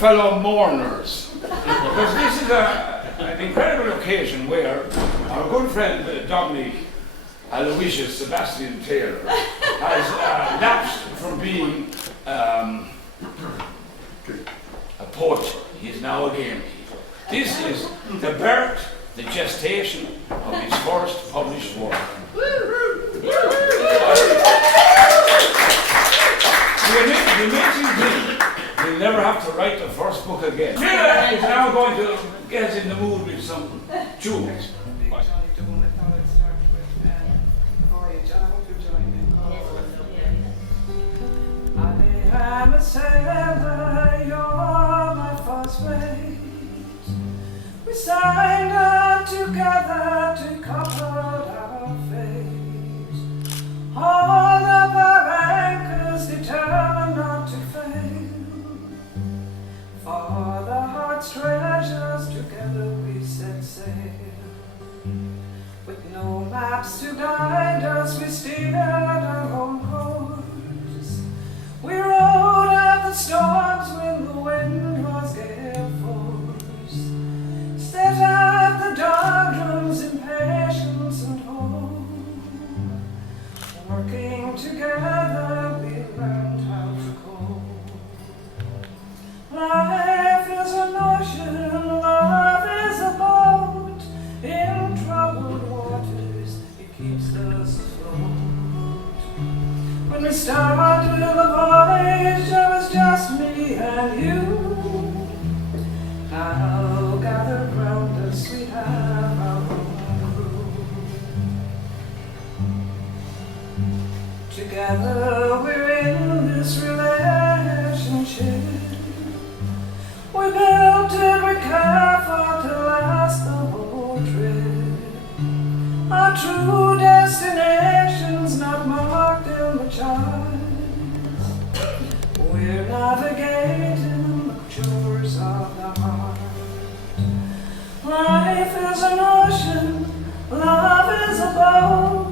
fellow mourners, because this is an incredible occasion where our good friend Dominic Aloysius Sebastian Taylor has lapsed from being a poet. He is now a game keeper. This is the birth, the gestation of his first published work. The amazing thing, he'll never have to write the first book again. He's now going to get us in the mood with some tunes. I'm a sailor, you're my first mate. We signed up together to comfort our fate. Hold up our anchors, determined not to fail. For the heart's treasures, together we set sail. With no maps to guide us, we steered our own course. We rode out the storms when the wind was gale force. Set out the doldrums in patience and hope. Working together, we learned how to cope. Life is an ocean, love is a boat. In troubled waters, it keeps us afloat. When we started the voyage, it was just me and you. Now gathered round us, we have our own crew. Together we're in this relationship. We built it, we care for to last the whole trip. Our true destination's not marked in the charts. We're navigating the shores of the heart. Life is an ocean, love is a boat.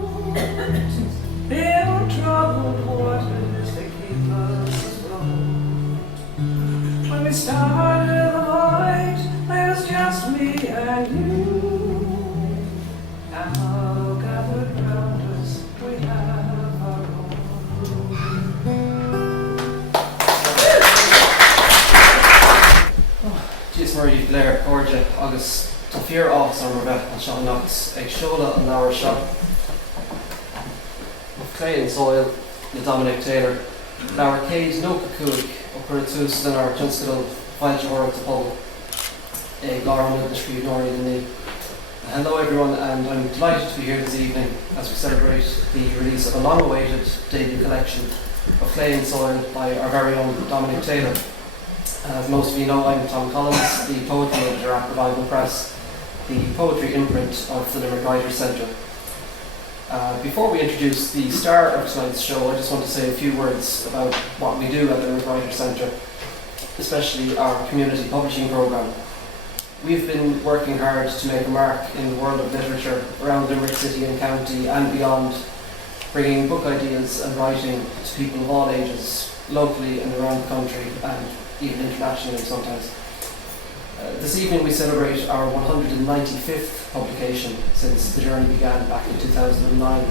In troubled waters, they keep us afloat. When we started the voyage, it was just me and you. Now gathered round us, we have our own crew. Tis Marie Blair, Gorgia, August, Tafir Officer Rebecca, and Sean Knox, Shola and Laura Shaw. Of clay and soil, the Dominic Taylor, Laura Cade, no Kukuik, Operatus, then our Junskadal, Vilehor to Paul, a Garland, the Tree, Nori, the Knee. Hello everyone, and I'm delighted to be here this evening as we celebrate the release of a long-awaited debut collection of clay and soil by our very own Dominic Taylor. As most of you know, I'm Tom Collins, the poetry editor at Revival Press, the poetry imprint of the Limerick Writers' Centre. Before we introduce the star of tonight's show, I just want to say a few words about what we do at the Limerick Writers' Centre, especially our community publishing programme. We've been working hard to make a mark in the world of literature around Limerick City and County and beyond, bringing book ideas and writing to people of all ages, locally and around the country, and even internationally sometimes. This evening we celebrate our 195th publication since the journey began back in 2009.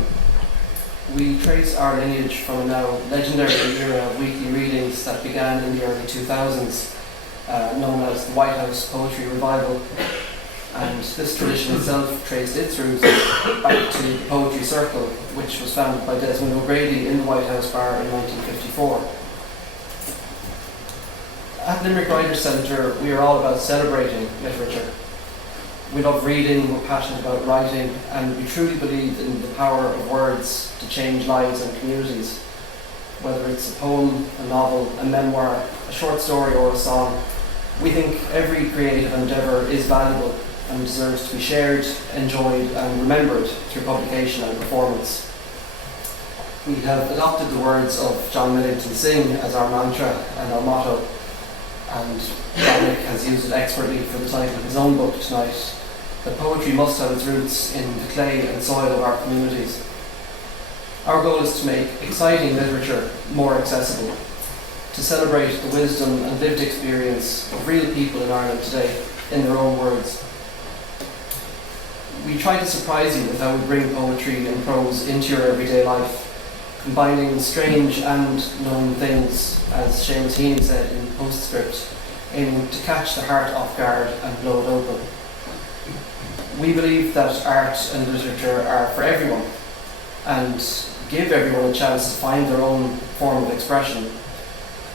We trace our lineage from a now legendary era of weekly readings that began in the early 2000s, known as the White House Poetry Revival, and this tradition itself traced its roots back to the Poetry Circle, which was founded by Desmond O'Grady in the White House Bar in 1954. At Limerick Writers' Centre, we are all about celebrating literature. We love reading, we're passionate about writing, and we truly believe in the power of words to change lives and communities. Whether it's a poem, a novel, a memoir, a short story or a song, we think every creative endeavour is valuable and deserves to be shared, enjoyed and remembered through publication and performance. We have adopted the words of John Millington Synge as our mantra and our motto, and Dominic has used it expertly for the title of his own book tonight, that poetry must have its roots in the clay and soil of our communities. Our goal is to make exciting literature more accessible, to celebrate the wisdom and lived experience of real people in Ireland today in their own words. We try to surprise you with how we bring poetry and prose into your everyday life, combining strange and known things, as Seamus Heaney said in Postscript, aiming to catch the heart off guard and blow it open. We believe that art and literature are for everyone and give everyone a chance to find their own form of expression.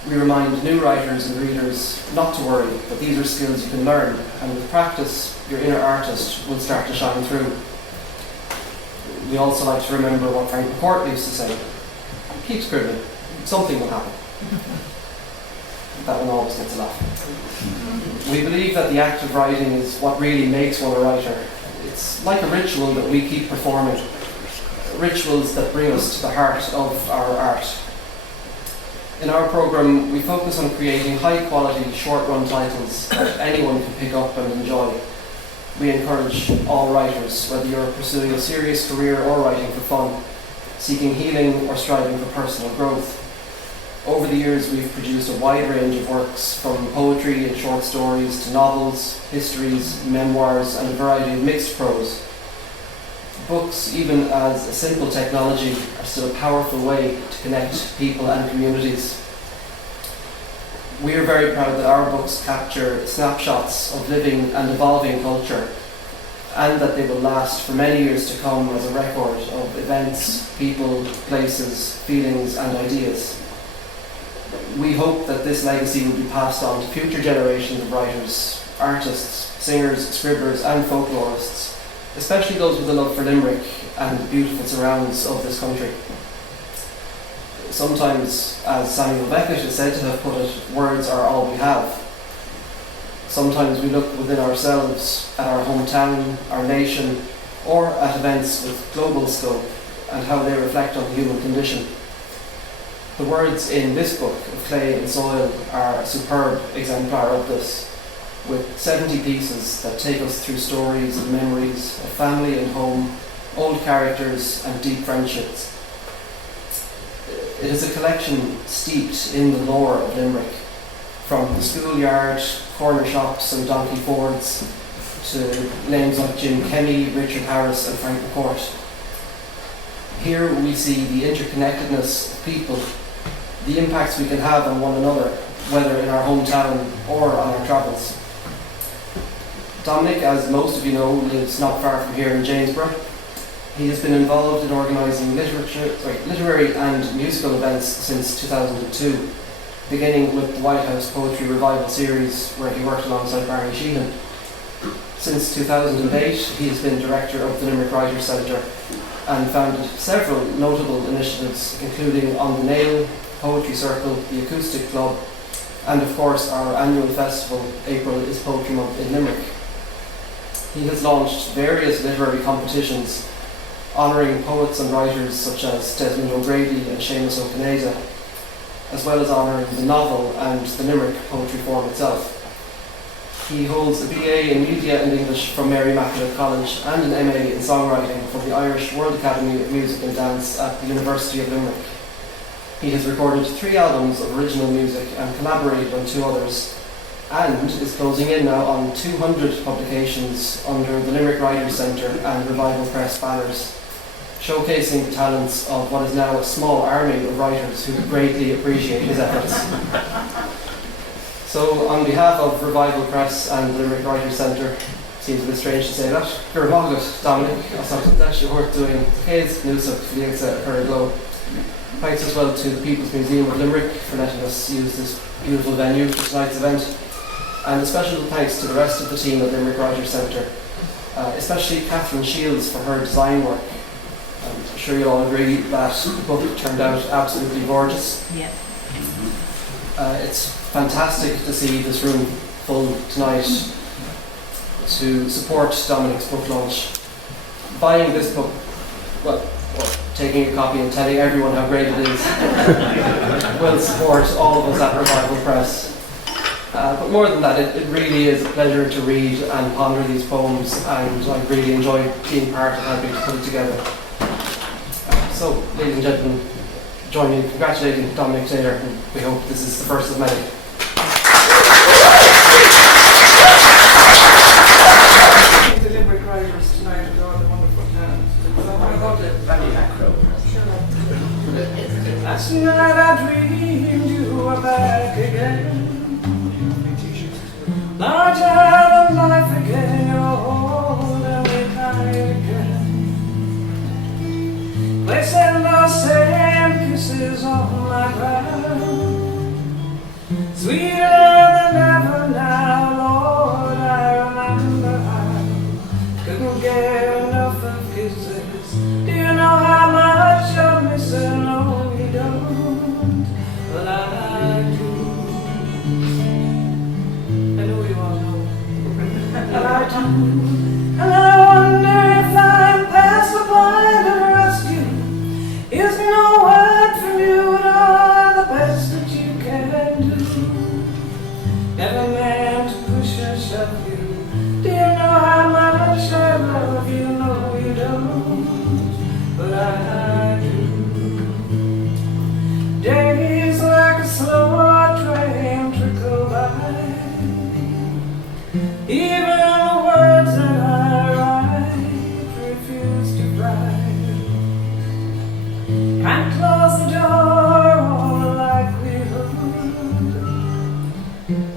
We remind new writers and readers not to worry, but these are skills you can learn, and with practice, your inner artist will start to shine through. We also like to remember what Frank McCourt used to say: keep scribbling, something will happen. That one always gets a laugh. We believe that the act of writing is what really makes one a writer. It's like a ritual that we keep performing, rituals that bring us to the heart of our art. In our programme, we focus on creating high-quality, short-run titles that anyone can pick up and enjoy. We encourage all writers, whether you're pursuing a serious career or writing for fun, seeking healing or striving for personal growth. Over the years, we've produced a wide range of works, from poetry and short stories to novels, histories, memoirs, and a variety of mixed prose. Books, even as a simple technology, are still a powerful way to connect people and communities. We are very proud that our books capture snapshots of living and evolving culture, and that they will last for many years to come as a record of events, people, places, feelings, and ideas. We hope that this legacy will be passed on to future generations of writers, artists, singers, scribblers, and folklorists, especially those with a love for Limerick and the beautiful surrounds of this country. Sometimes, as Samuel Beckett is said to have put it, words are all we have. Sometimes we look within ourselves, at our hometown, our nation, or at events with global scope and how they reflect on the human condition. The words in this book of Clay and Soil are a superb exemplar of this, with 70 pieces that take us through stories and memories of family and home, old characters and deep friendships. It is a collection steeped in the lore of Limerick, from the schoolyard, corner shops and donkey fords, to names like Jim Kenny, Richard Harris and Frank McCourt. Here we see the interconnectedness of people, the impacts we can have on one another, whether in our hometown or on our travels. Dominic, as most of you know, lives not far from here in Janesborough. He has been involved in organising literary and musical events since 2002, beginning with the White House Poetry Revival series, where he worked alongside Barney Sheehan. Since 2008, he has been director of the Limerick Writers' Centre and founded several notable initiatives, including On the Nail, Poetry Circle, the Acoustic Club, and of course our annual festival, April is Poetry Month in Limerick. He has launched various literary competitions honouring poets and writers such as Desmond O'Grady and Seamus O'Canada, as well as honouring the novel and the Limerick Poetry Forum itself. He holds a BA in Media and English from Mary Immaculate College and an MA in Songwriting from the Irish World Academy of Music and Dance at the University of Limerick. He has recorded 3 albums of original music and collaborated on 2 others, and is closing in now on 200 publications under the Limerick Writers' Centre and Revival Press banners, showcasing the talents of what is now a small army of writers who greatly appreciate his efforts. So, on behalf of Revival Press and the Limerick Writers' Centre, seems a bit strange to say that, Gurmagad, Dominic, Osachtadesh, you're doing Cades, Nusach, Fielsa, Curraglow. Thanks as well to the People's Museum of Limerick for letting us use this beautiful venue for tonight's event. And a special thanks to the rest of the team at the Limerick Writers' Centre, especially Catherine Shields for her design work. I'm sure you'll all agree that the book turned out absolutely gorgeous. Yeah. It's fantastic to see this room full tonight to support Dominic's book launch. Buying this book, well, taking a copy and telling everyone how great it is will support all of us at Revival Press. But more than that, it really is a pleasure to read and ponder these poems, and I really enjoy being part of helping to put it together. So, ladies and gentlemen, join me in congratulating Dominic Taylor, and we hope this is the first of many. The Limerick writers tonight with all the wonderful talent. Last night I dreamed you were back again. Larger than life again, you're older than kind again. Placing those same kisses on my brow, sweeter than ever now, Lord, I remember I couldn't get enough of kisses. Do you know how much I'm missing? No, you don't, but I do. I know you all know, but I do. And I wonder if I'm past the point of rescue. Is no word from you at all the best that you can do? Never meant to push or shove you. Do you know how much I love you? No, you don't, but I do. Days like a slow train trickle by. Even the words that I write refuse to write. Can't close the door on the likelihood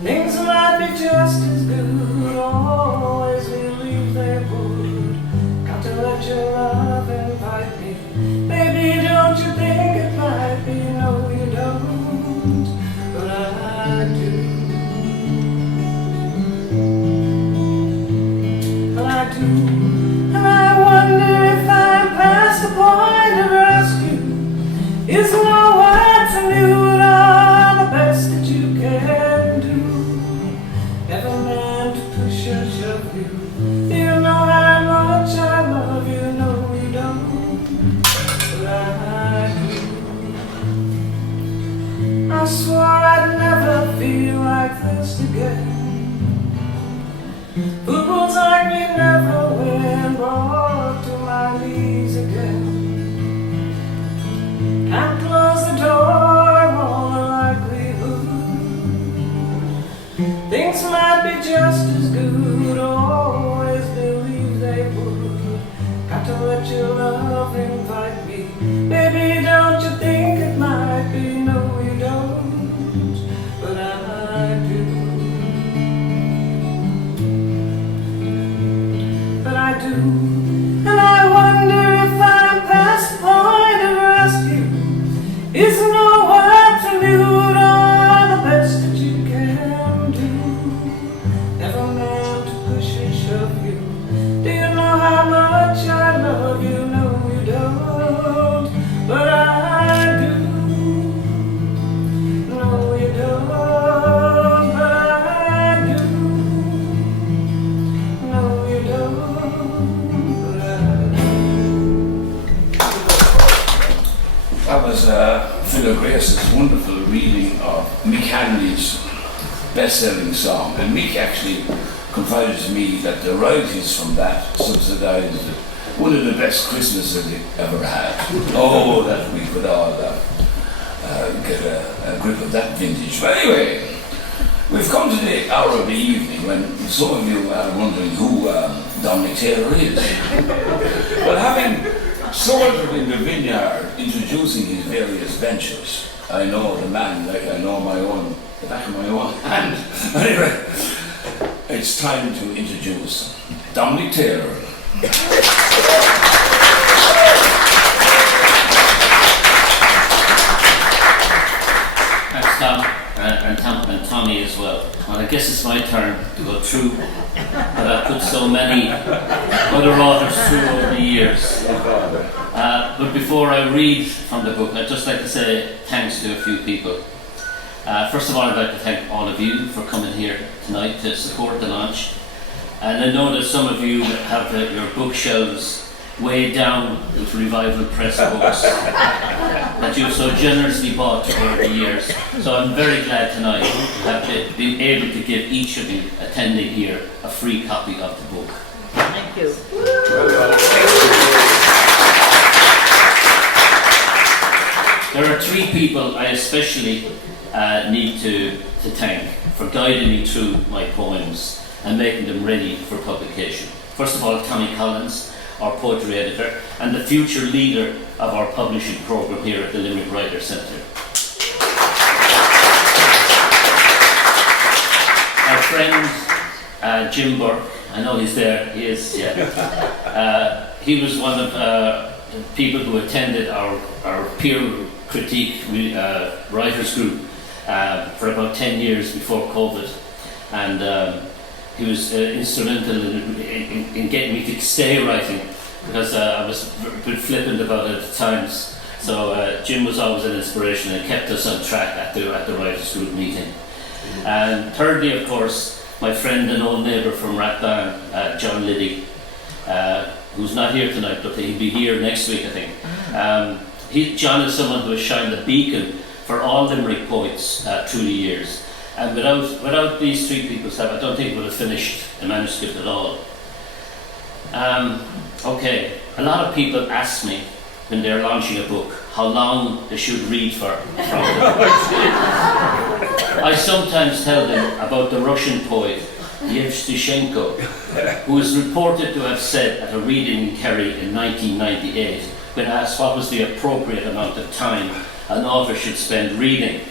things might be just as good. Always believe they would. Got to let your love invite me. Baby, don't you think it might be? No, you don't, but I do. I do, and I wonder if I'm past the point of rescue. Is no word from you at all the best that you can do? Never meant to push or shove you. You know how much I love you. No, you don't, but I do. I swore I'd never feel like this again. Fools like me never win, brought to my knees again. Can't close the door on the likelihood things might be just as good. Always believe they would. Got to let your love invite me. Baby, don't you think it might be? No, you don't, but I do. But I do, and I wonder if I'm past the point of rescue. Is no word from you at all the best that you can do? Never meant to push and shove you. Do you know how much I love you? No, you don't, but I do. No, you don't, but I do. No, you don't, but I do. That was Philip Grace's wonderful reading of Mick Hanley's best-selling song, and Mick actually confided to me that the royalties from that subsidised one of the best Christmases he ever had. Oh, that we could all get a grip of that vintage. But anyway, we've come to the hour of the evening when some of you are wondering who Dominic Taylor is. Well, having soldiered in the vineyard, introducing his various ventures, I know the man like I know the back of my own hand. Anyway, it's time to introduce Dominic Taylor. Thanks, Tom, and Tommy as well. And I guess it's my turn to go through what I've put so many other authors through over the years. But before I read from the book, I'd just like to say thanks to a few people. First of all, I'd like to thank all of you for coming here tonight to support the launch. And I know that some of you have your bookshelves weighed down with Revival Press books that you've so generously bought over the years. So I'm very glad tonight to have been able to give each of you attending here a free copy of the book. Thank you. There are three people I especially need to thank for guiding me through my poems and making them ready for publication. First of all, Tommy Collins, our poetry editor, and the future leader of our publishing programme here at the Limerick Writers Centre. Our friend Jim Burke, I know he's there, he is, yeah. He was one of the people who attended our peer critique writers group for about 10 years before COVID, and he was instrumental in getting me to stay writing, because I was a bit flippant about it at times. So Jim was always an inspiration and kept us on track at the writers group meeting. And thirdly, of course, my friend and old neighbour from Rathban, John Liddy, who's not here tonight, but he'll be here next week, I think. John is someone who has shined a beacon for all Limerick poets through the years. And without these three people's help, I don't think we would have finished the manuscript at all. Okay, a lot of people ask me when they're launching a book how long they should read for from it. I sometimes tell them about the Russian poet Yevtushenko, who is reported to have said at a reading in Kerry in 1998, when asked what was the appropriate amount of time an author should spend reading,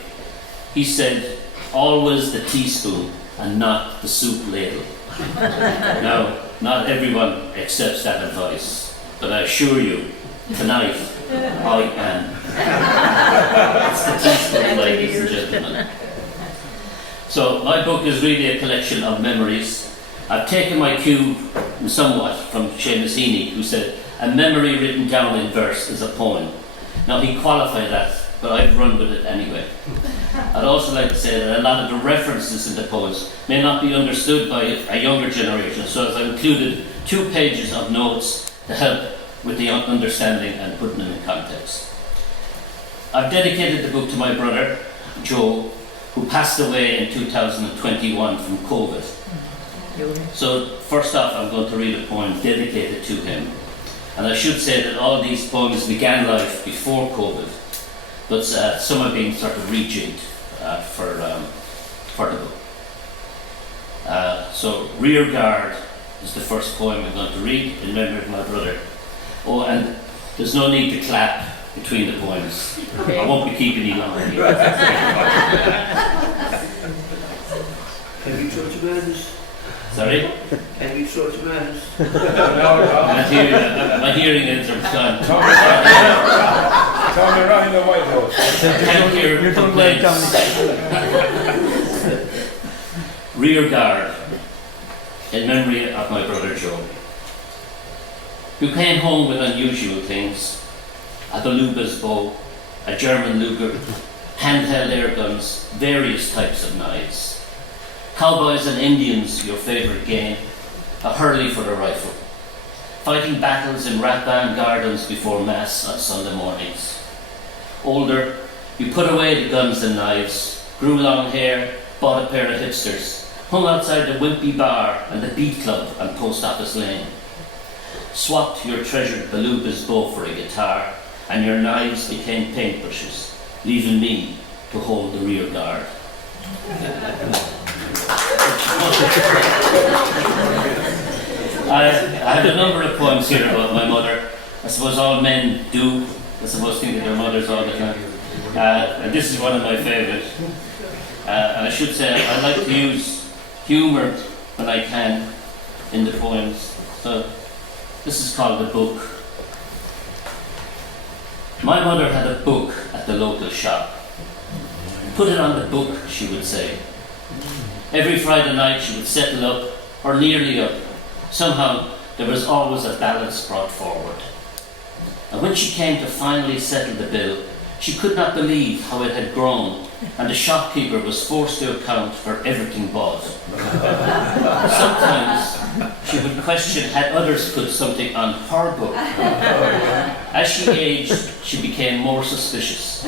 he said, "Always the teaspoon and not the soup ladle." Now, not everyone accepts that advice, but I assure you, tonight, I am. It's the teaspoon, ladies and gentlemen. So, my book is really a collection of memories. I've taken my cue somewhat from Seamus Heaney, who said, "A memory written down in verse is a poem." Now, he qualified that, but I've run with it anyway. I'd also like to say that a lot of the references in the poems may not be understood by a younger generation, so I've included 2 pages of notes to help with the understanding and putting them in context. I've dedicated the book to my brother, Joe, who passed away in 2021 from COVID. So first off, I'm going to read a poem dedicated to him. And I should say that all these poems began life before COVID, but some have been sort of rejigged for the book. So Rear Guard is the first poem I'm going to read in memory of my brother. Oh, and there's no need to clap between the poems. Okay. I won't be keeping you long here. Have you taught your manners? Sorry? Have you taught your manners? My hearing aids are gone. Tommy around the White House. Can't hear complaints. Rear Guard, in memory of my brother Joe, who came home with unusual things: a Beluga's bow, a German Luger, handheld air guns, various types of knives. Cowboys and Indians, your favourite game, a hurley for the rifle. Fighting battles in Rathban gardens before Mass on Sunday mornings. Older, you put away the guns and knives, grew long hair, bought a pair of hipsters, hung outside the Wimpy Bar and the Beat Club on Post Office Lane. Swapped your treasured Beluga's bow for a guitar, and your knives became paintbrushes, leaving me to hold the rear guard. I have a number of poems here about my mother. I suppose all men do. I suppose think of their mothers all the time. And this is one of my favourites. And I should say I like to use humour when I can in the poems. So this is called The Book. My mother had a book at the local shop. "Put it on the book," she would say. Every Friday night she would settle up, or nearly up. Somehow there was always a balance brought forward. And when she came to finally settle the bill, she could not believe how it had grown, and the shopkeeper was forced to account for everything bought. Sometimes she would question had others put something on her book. As she aged, she became more suspicious.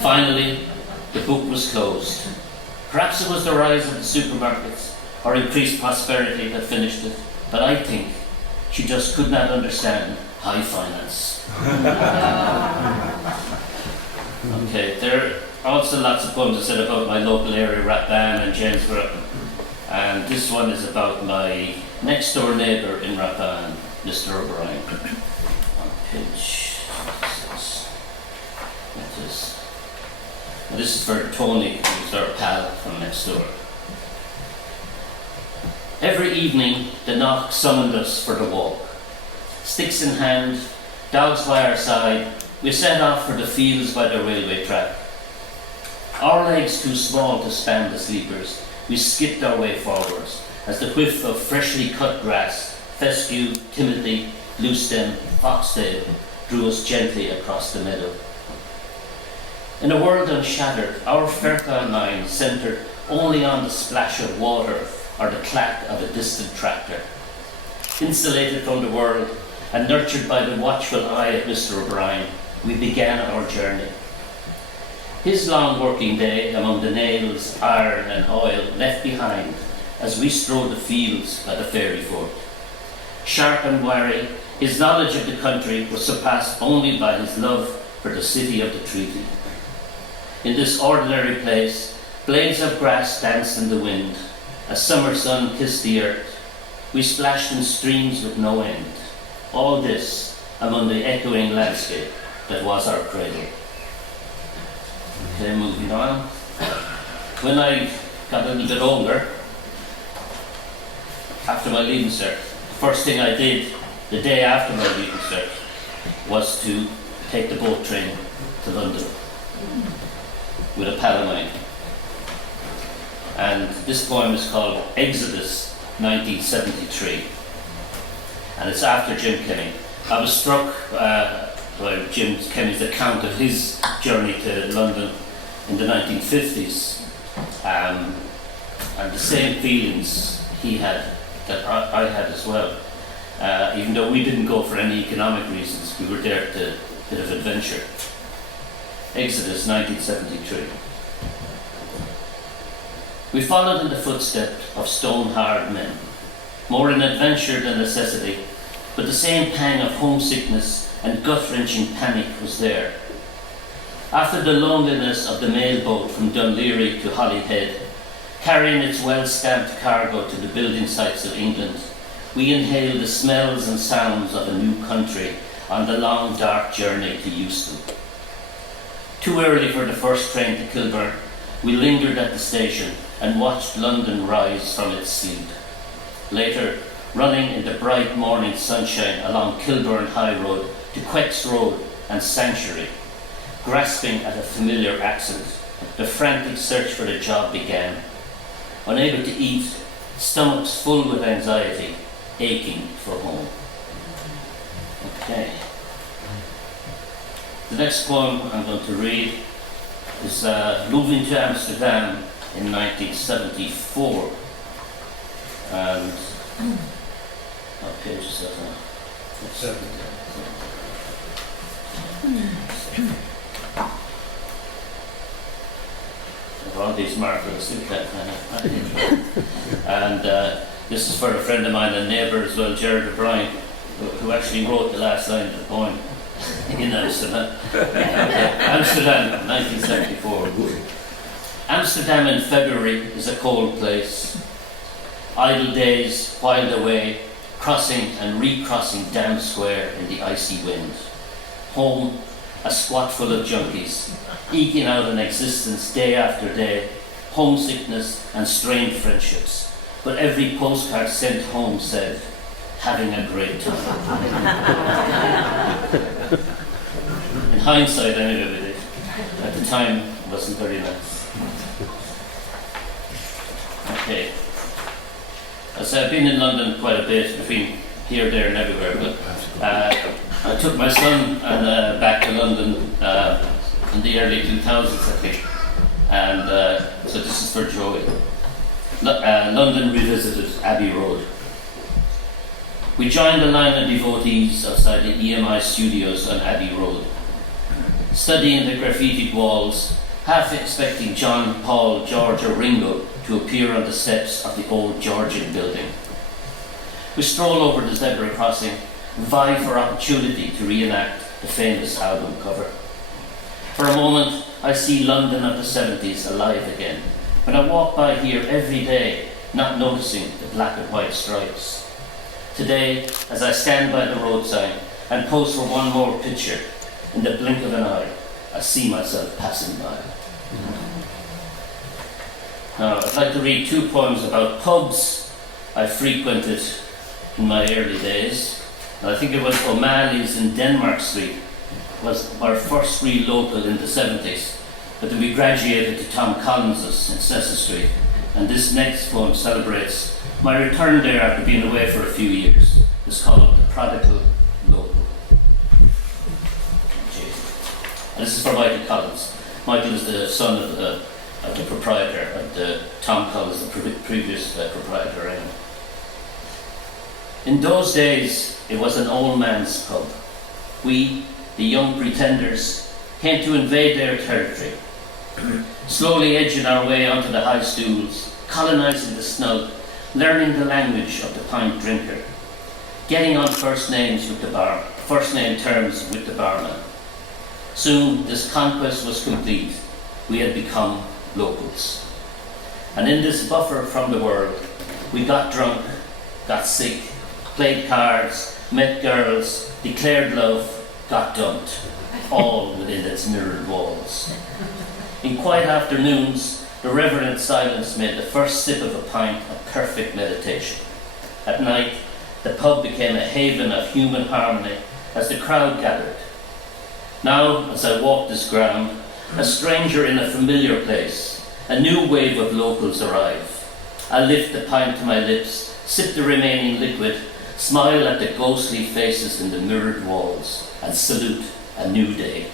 Finally, the book was closed. Perhaps it was the rise of the supermarkets or increased prosperity that finished it, but I think she just could not understand high finance. Okay, there are also lots of poems I said about my local area rap band and Jamesborough, and this one is about my next door neighbour in Rappan, Mr. O'Brien. On page 6. And this is for Tony, who's our pal from next door. Every evening, the knock summoned us for the walk. Sticks in hand, dogs by our side, we set off for the fields by the railway track. Our legs too small to span the sleepers, we skipped our way forwards as the whiff of freshly cut grass, fescue, timothy, loose stem, foxtail, drew us gently across the meadow. In a world unshattered, our fertile mind centred only on the splash of water or the clack of a distant tractor. Insulated from the world and nurtured by the watchful eye of Mr. O'Brien, we began our journey. His long working day among the nails, iron and oil left behind as we strode the fields by the fairy fort. Sharp and wary, his knowledge of the country was surpassed only by his love for the city of the treaty. In this ordinary place, blades of grass danced in the wind. A summer sun kissed the earth. We splashed in streams with no end. All this among the echoing landscape that was our cradle. Okay, moving on. When I got a little bit older, after my leaving cert, the first thing I did the day after my leaving cert was to take the boat train to London with a pal of mine. And this poem is called Exodus 1973. And it's after Jim Kenny. I was struck by Jim Kenny's account of his journey to London in the 1950s, and the same feelings he had that I had as well. Even though we didn't go for any economic reasons, we were there to a bit of adventure. Exodus 1973. We followed in the footsteps of stone-hard men, more in adventure than necessity, but the same pang of homesickness and gut-wrenching panic was there. After the loneliness of the mail boat from Dunleary to Holyhead, carrying its well-stamped cargo to the building sites of England, we inhaled the smells and sounds of a new country on the long dark journey to Euston. Too early for the first train to Kilburn, we lingered at the station and watched London rise from its sleep. Later, running in the bright morning sunshine along Kilburn High Road to Quex Road and Sanctuary, grasping at a familiar accent, the frantic search for a job began. Unable to eat, stomachs full with anxiety, aching for home. Okay. The next poem I'm going to read is Moving to Amsterdam in 1974. And what page is that now? 7. All these markers, and this is for a friend of mine, a neighbour as well, Jared O'Brien, who actually wrote the last line of the poem in Amsterdam. Amsterdam, 1974. Amsterdam in February is a cold place. Idle days whiled away, crossing and recrossing Dam Square in the icy wind. Home, a squat full of junkies, eking out an existence day after day, homesickness and strained friendships. But every postcard sent home said, having a great time. In hindsight, anyway, at the time, it wasn't very nice. Okay. As I've been in London quite a bit, between here, there and everywhere, but I took my son back to London in the early 2000s, I think. And so this is for Joey. London Revisited, Abbey Road. We joined the line of devotees outside the EMI studios on Abbey Road, studying the graffitied walls, half expecting John, Paul, George or Ringo to appear on the steps of the old Georgian building. We stroll over the zebra crossing, vie for opportunity to reenact the famous album cover. For a moment, I see London of the 70s alive again. When I walk by here every day, not noticing the black and white stripes. Today, as I stand by the roadside and pose for one more picture, in the blink of an eye, I see myself passing by. Now, I'd like to read 2 poems about pubs I frequented in my early days. And I think it was O'Malley's in Denmark Street, was our first real local in the 70s. But then we graduated to Tom Collins's in Cecil Street. And this next poem celebrates my return there after being away for a few years. It's called The Prodigal Local. And this is for Michael Collins. Michael is the son of the proprietor of the Tom Collins, the previous proprietor. In those days, it was an old man's pub. We, the young pretenders, came to invade their territory, slowly edging our way onto the high stools, colonising the snug, learning the language of the pint drinker, getting on first name terms with the barman. Soon, this conquest was complete. We had become locals. And in this buffer from the world, we got drunk, got sick, played cards, met girls, declared love, got dumped, all within its mirrored walls. In quiet afternoons, the reverent silence made the first sip of a pint a perfect meditation. At night, the pub became a haven of human harmony as the crowd gathered. Now, as I walk this ground, a stranger in a familiar place, a new wave of locals arrive. I lift the pint to my lips, sip the remaining liquid, smile at the ghostly faces in the mirrored walls, and salute a new day.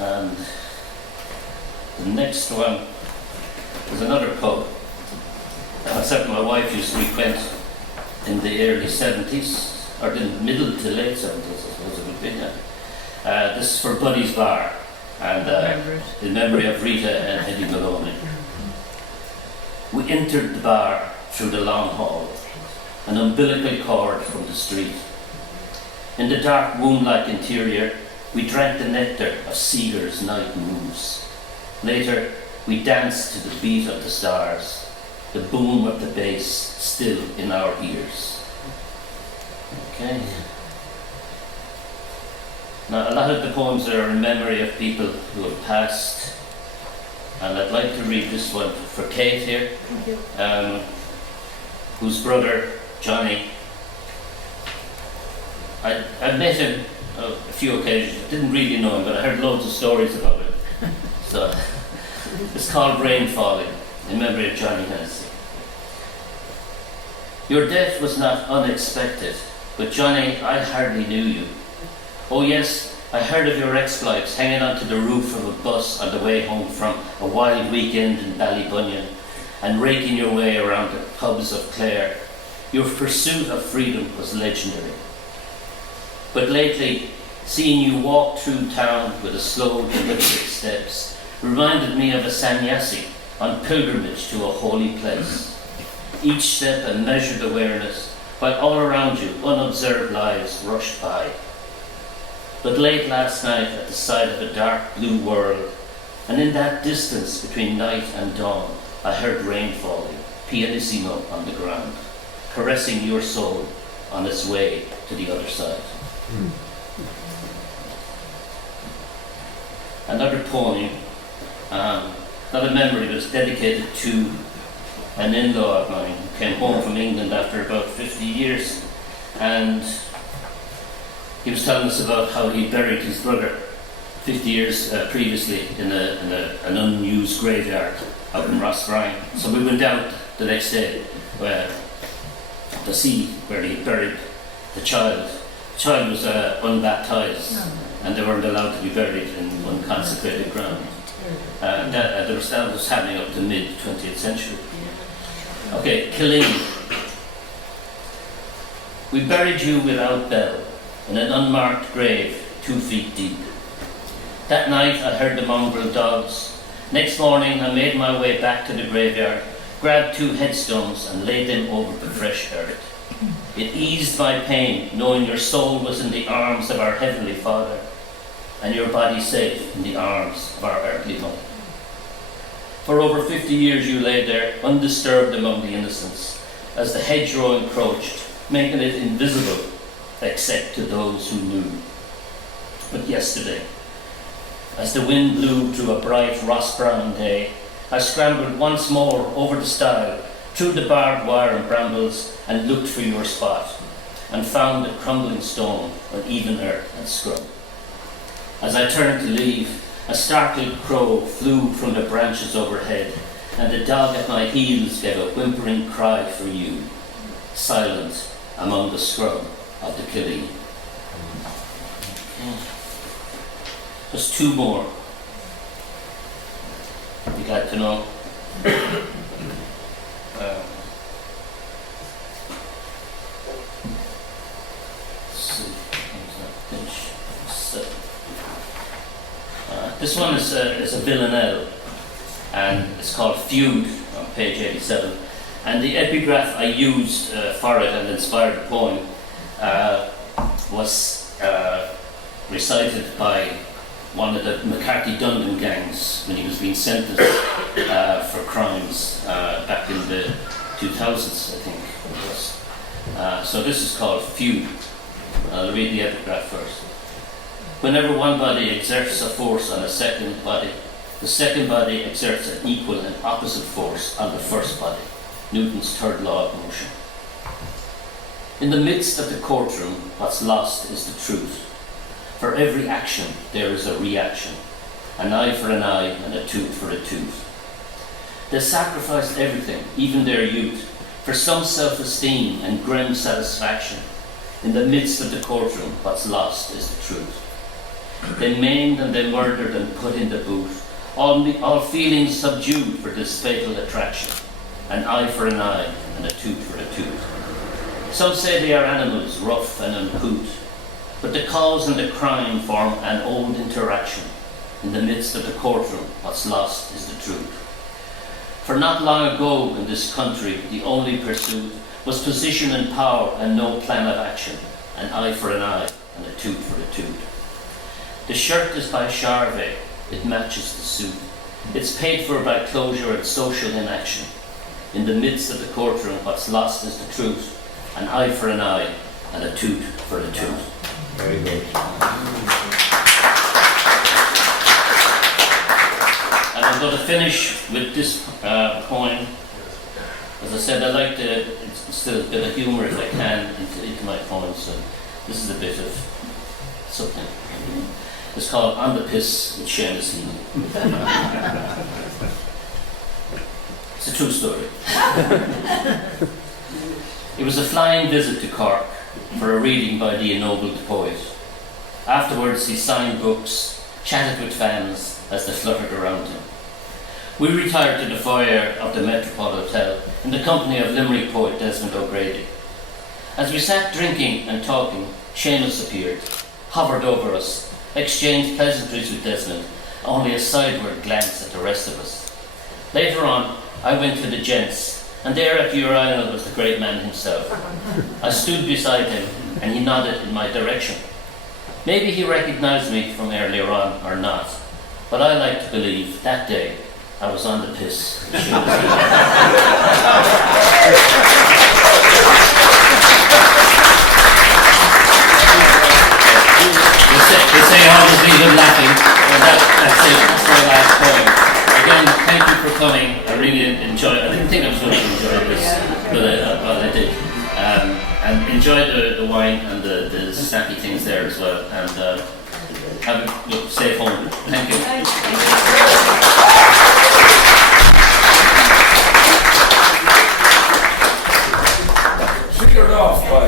And the next one is another pub that myself and my wife used to frequent in the early 70s, or the middle to late 70s, I suppose it would be. This is for Buddy's Bar, and in memory of Rita and Eddie Maloney. We entered the bar through the long hall, an umbilical cord from the street. In the dark womb-like interior, we drank the nectar of Seeger's night moves. Later, we danced to the beat of the stars, the boom of the bass still in our ears. Okay. Now, a lot of the poems are in memory of people who have passed, and I'd like to read this one for Kate here, whose brother, Johnny, I met him a few occasions. I didn't really know him, but I heard loads of stories about him. So, it's called Rain Falling, in memory of Johnny Hennessy. Your death was not unexpected, but Johnny, I hardly knew you. Oh yes, I heard of your exploits hanging onto the roof of a bus on the way home from a wild weekend in Ballybunion and raking your way around the pubs of Clare. Your pursuit of freedom was legendary. But lately, seeing you walk through town with a slow, deliberate steps reminded me of a sannyasi on pilgrimage to a holy place. Each step a measured awareness, while all around you unobserved lives rushed by. But late last night, at the side of a dark blue world, and in that distance between night and dawn, I heard rain falling, pianissimo on the ground, caressing your soul on its way to the other side. Another poem, not a memory, but it's dedicated to an in-law of mine who came home from England after about 50 years, and he was telling us about how he buried his brother 50 years previously in an unused graveyard out in Rossbrine. So we went out the next day to see where he buried the child. The child was unbaptized, and they weren't allowed to be buried in unconsecrated ground. That was happening up to the mid-20th century. Okay, Killeen. We buried you without bell in an unmarked grave 2 feet deep. That night I heard the mongrel dogs. Next morning I made my way back to the graveyard, grabbed 2 headstones and laid them over the fresh earth. It eased my pain knowing your soul was in the arms of our Heavenly Father, and your body safe in the arms of our earthly home. For over 50 years you lay there, undisturbed among the innocents, as the hedgerow encroached, making it invisible except to those who knew. But yesterday, as the wind blew through a bright rust-brown day, I scrambled once more over the stile, through the barbed wire and brambles, and looked for your spot, and found a crumbling stone on even earth and scrub. As I turned to leave, a startled crow flew from the branches overhead, and the dog at my heels gave a whimpering cry for you, silent among the scrub of the Killeen. Just two more. Be glad to know. This one is a villanelle, and it's called Feud on page 87. And the epigraph I used for it and inspired the poem was recited by one of the McCarthy-Dundon gangs when he was being sentenced for crimes back in the 2000s, I think it was. So this is called Feud. I'll read the epigraph first. Whenever one body exerts a force on a second body, the second body exerts an equal and opposite force on the first body. Newton's third law of motion. In the midst of the courtroom, what's lost is the truth. For every action, there is a reaction. An eye for an eye and a tooth for a tooth. They sacrificed everything, even their youth, for some self-esteem and grim satisfaction. In the midst of the courtroom, what's lost is the truth. They maimed and they murdered and put in the boot, all feelings subdued for this fatal attraction. An eye for an eye and a tooth for a tooth. Some say they are animals, rough and uncouth, but the cause and the crime form an old interaction. In the midst of the courtroom, what's lost is the truth. For not long ago in this country, the only pursuit was position and power and no plan of action. An eye for an eye and a tooth for a tooth. The shirt is by Charvet, it matches the suit. It's paid for by closure and social inaction. In the midst of the courtroom, what's lost is the truth. An eye for an eye and a tooth for a tooth. Very good. And I'm going to finish with this poem. As I said, I like to instill a bit of humour if I can into my poems. So this is a bit of something. It's called On the Piss with Seamus Heaney. It's a true story. It was a flying visit to Cork for a reading by the ennobled poet. Afterwards he signed books, chatted with fans as they fluttered around him. We retired to the foyer of the Metropole Hotel in the company of Limerick poet Desmond O'Grady. As we sat drinking and talking, Seamus appeared, hovered over us, exchanged pleasantries with Desmond, only a sideward glance at the rest of us. Later on, I went to the gents, and there at the urinal was the great man himself. I stood beside him, and he nodded in my direction. Maybe he recognized me from earlier on, or not, but I like to believe that day I was on the piss. They say always leave him laughing, and that's it, that's my last poem. Again, thank you for coming. I really enjoyed it. I didn't think I was going to enjoy this, but I did. And enjoy the wine and the snappy things there as well. And have a safe home. Thank you. Figured off by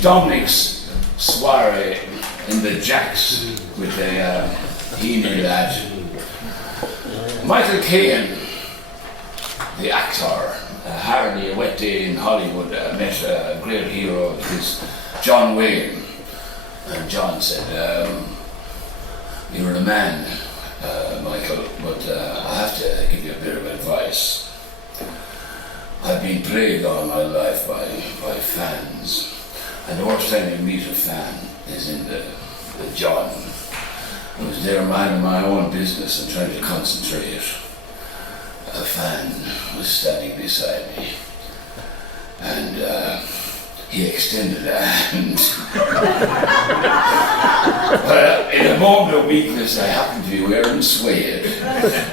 Dominic's soiree in the Jacks with a Heaney lad. Michael Caine, the actor, hardly a wet day in Hollywood, met a great hero of his, John Wayne. And John said, "You're the man, Michael, but I have to give you a bit of advice. I've been plagued all my life by fans. And the worst time you meet a fan is in the John. I was there minding my own business and trying to concentrate. A fan was standing beside me, and he extended a hand. Well, in a moment of weakness, I happened to be wearing suede.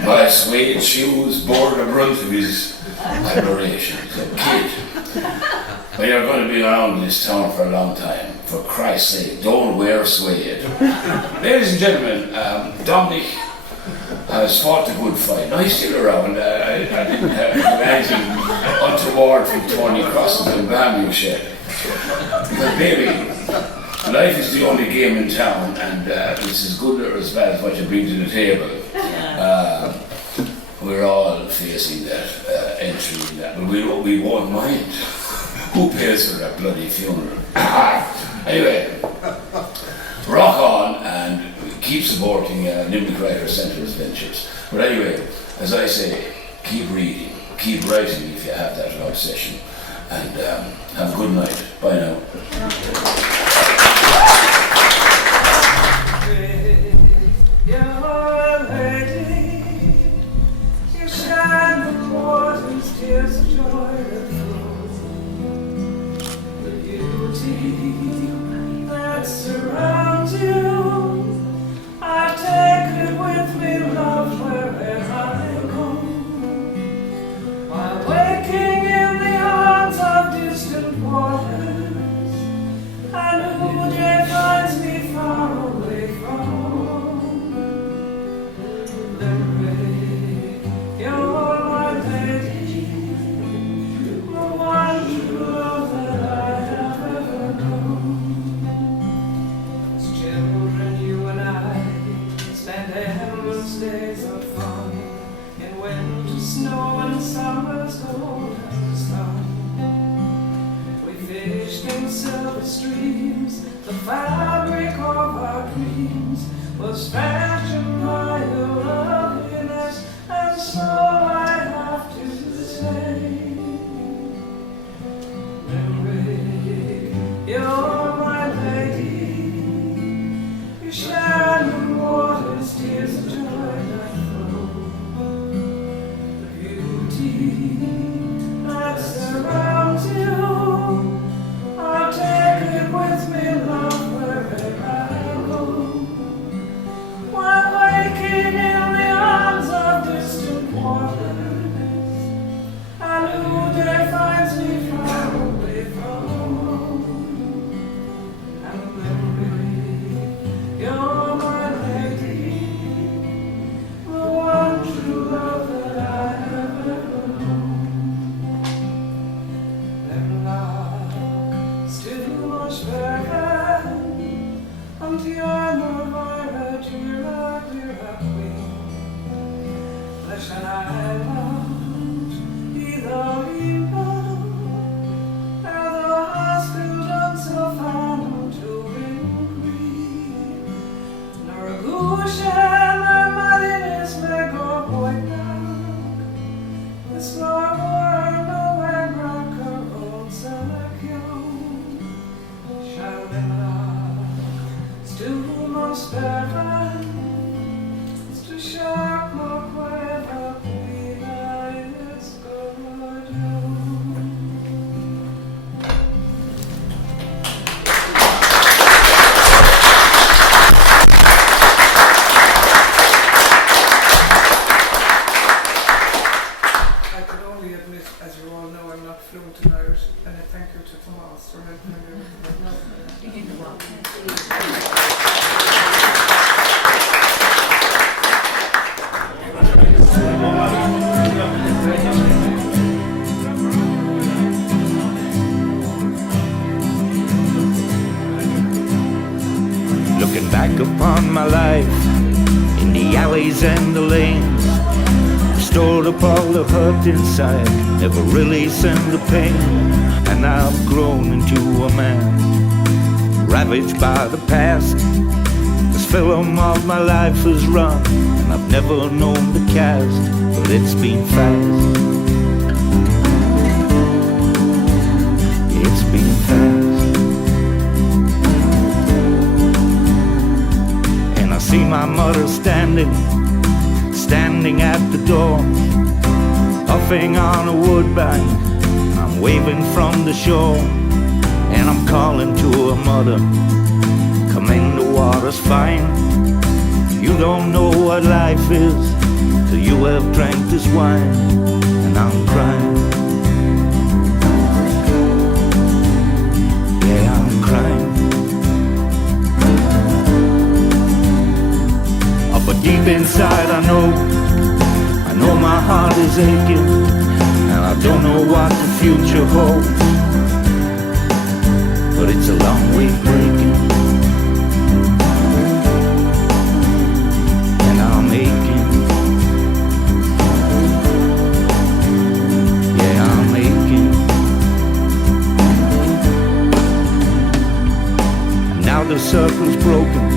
My suede shoes bore the brunt of his admiration. So, kid, well, you're going to be around this town for a long time. For Christ's sake, don't wear suede. Ladies and gentlemen, Dominic has fought a good fight. No, he's still around. I didn't have anything untoward from Tony Crosses and bamboo shed. But baby, life is the only game in town, and it's as good or as bad as what you bring to the table. We're all facing that entry in that, but we won't mind. Who pays for that bloody funeral? Anyway, rock on and keep supporting Limerick Writer Centre's ventures. But anyway, as I say, keep reading, keep writing if you have that obsession, and have a good night. Bye now. That surrounds you, I take it with me, love, wherever I go. While waking in the arms of distant waters, and who day finds me far away from Limerick, you're my lady, the one true love that I have ever known. As children, you and I spent endless days of fun in winter snow and summer's golden sun. We fished in silver streams, the fabric of our dreams was fashioned by your loveliness, and so I have to say, Limerick, you're my lady. You shining waters, tears of joy that flow. The beauty that surrounds you, I'll take it with me, love, wherever I go. While waking in the arms of distant waters, and who day finds me far away from home. And Limerick, you're my lady, the one true love that I have ever known. Limerick, still much better, unto your Novara, dear queen. Flesh and island, either evil, and the heart's still done so fine to win green. Nor a gushen and madness may go poignant. This Lord were no and rocker owns and a kill. Shall Limerick still most better, to sharp more quiver, be thy is good. I could only admit, as you all know, I'm not fluent in Irish, and I thank you to Tomas for helping me with Looking back upon my life in the alleys and the lanes, stored up all the hurt inside, never releasing the pain. And I've grown into a man, ravaged by the past. This film of my life has run, and I've never known the cast, but it's been fast. It's been fast. mother standing at the door, puffing on a woodbine. I'm waving from the shore, and I'm calling to her mother, come in, the water's fine. You don't know what life is till you have drank this wine. And I'm crying, yeah, I'm crying. But deep inside I know my heart is aching, and I don't know what the future holds, but it's a long way breaking, and I'm aching, yeah, I'm aching. And now the circle's broken,